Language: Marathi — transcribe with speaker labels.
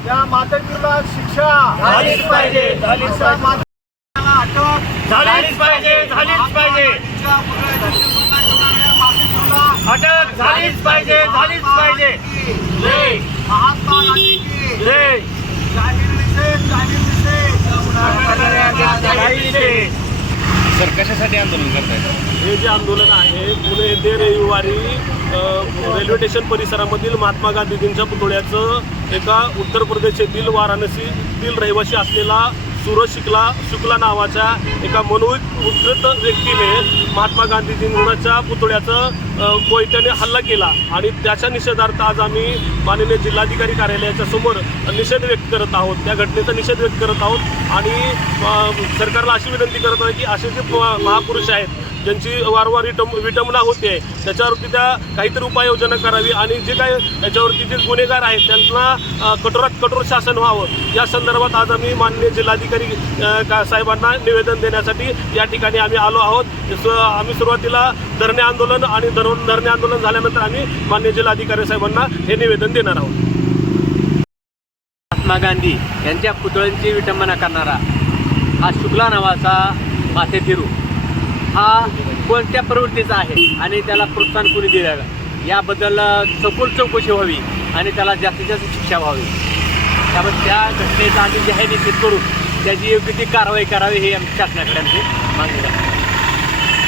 Speaker 1: त्या शिक्षा
Speaker 2: झालीच पाहिजे झालीच झालीच पाहिजे. झालीच पाहिजे अटक झालीच पाहिजे
Speaker 1: महात्मा गांधी जाहीर विषय जाहीर
Speaker 2: विषय
Speaker 3: सर कशासाठी आंदोलन करताय?
Speaker 4: हे जे आंदोलन आहे पुणे येथे रविवारी अ, रेल्वे स्टेशन परिसरामधील महात्मा गांधीजींच्या पुतळ्याचं एका उत्तर प्रदेश येथील वाराणसीतील रहिवासी असलेला सूरज शुक्ला शुक्ला नावाच्या एका मनोविकृत व्यक्तीने महात्मा गांधीजींच्या पुतळ्याचं कोयत्याने हल्ला केला. आणि त्याच्या निषेधार्थ आज आम्ही माननीय जिल्हाधिकारी कार्यालयाच्या समोर निषेध व्यक्त करत आहोत. त्या घटनेचा निषेध व्यक्त करत आहोत. आणि सरकारला अशी विनंती करत आहे की असे जे महापुरुष आहेत ज्यांची वारंवार विटम विटंबना होते त्याच्यावरती त्या काहीतरी उपाययोजना करावी आणि जे काय त्याच्यावरती जे गुन्हेगार आहेत त्यांना कठोरात कठोर शासन व्हावं. या संदर्भात आज आम्ही माननीय जिल्हाधिकारी का साहेबांना निवेदन देण्यासाठी या ठिकाणी आम्ही आलो आहोत. आम्ही सुरुवातीला धरणे आंदोलन आणि धर धरणे आंदोलन झाल्यानंतर आम्ही माननीय जिल्हाधिकारी साहेबांना हे निवेदन देणार आहोत.
Speaker 5: महात्मा गांधी यांच्या पुतळ्यांची विटंबना करणारा हा शुक्ला नावाचा माथे फिरू हा कोणत्या प्रवृत्तीचा आहे आणि त्याला प्रोत्साहन कोणी दिलं याबद्दल सखोल चौकशी व्हावी आणि त्याला जास्तीत जास्त शिक्षा व्हावी. त्यामुळे त्या घटनेचा आम्ही जाहीर निश्चित करू त्याची योग्य ती कारवाई करावी हे आमच्या शासनाकडे आमची मागणी आहे.